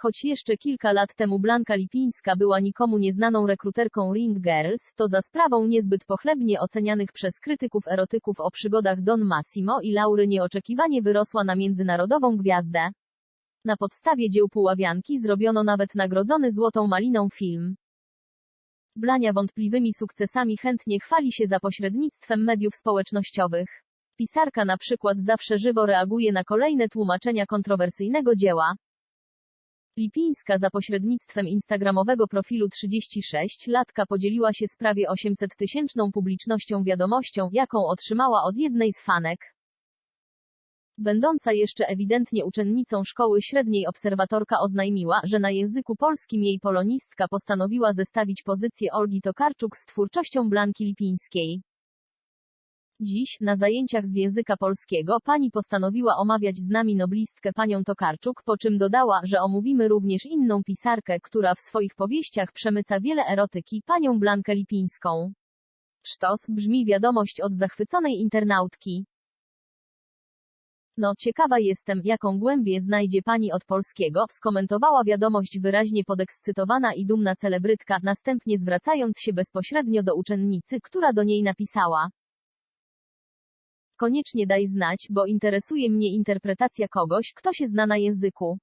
Choć jeszcze kilka lat temu Blanka Lipińska była nikomu nieznaną rekruterką Ring Girls, to za sprawą niezbyt pochlebnie ocenianych przez krytyków erotyków o przygodach Don Massimo i Laury nieoczekiwanie wyrosła na międzynarodową gwiazdę. Na podstawie dzieł Puławianki zrobiono nawet nagrodzony Złotą Maliną film. Blania wątpliwymi sukcesami chętnie chwali się za pośrednictwem mediów społecznościowych. Pisarka na przykład zawsze żywo reaguje na kolejne tłumaczenia kontrowersyjnego dzieła. Lipińska za pośrednictwem instagramowego profilu 36 latka podzieliła się z prawie 800 tysięczną publicznością wiadomością, jaką otrzymała od jednej z fanek. Będąca jeszcze ewidentnie uczennicą szkoły średniej obserwatorka oznajmiła, że na języku polskim jej polonistka postanowiła zestawić pozycję Olgi Tokarczuk z twórczością Blanki Lipińskiej. Dziś, na zajęciach z języka polskiego, pani postanowiła omawiać z nami noblistkę panią Tokarczuk, po czym dodała, że omówimy również inną pisarkę, która w swoich powieściach przemyca wiele erotyki, panią Blankę Lipińską. Sztos, brzmi wiadomość od zachwyconej internautki. No, ciekawa jestem, jaką głębię znajdzie pani od polskiego, skomentowała wiadomość wyraźnie podekscytowana i dumna celebrytka, następnie zwracając się bezpośrednio do uczennicy, która do niej napisała. Koniecznie daj znać, bo interesuje mnie interpretacja kogoś, kto się zna na języku.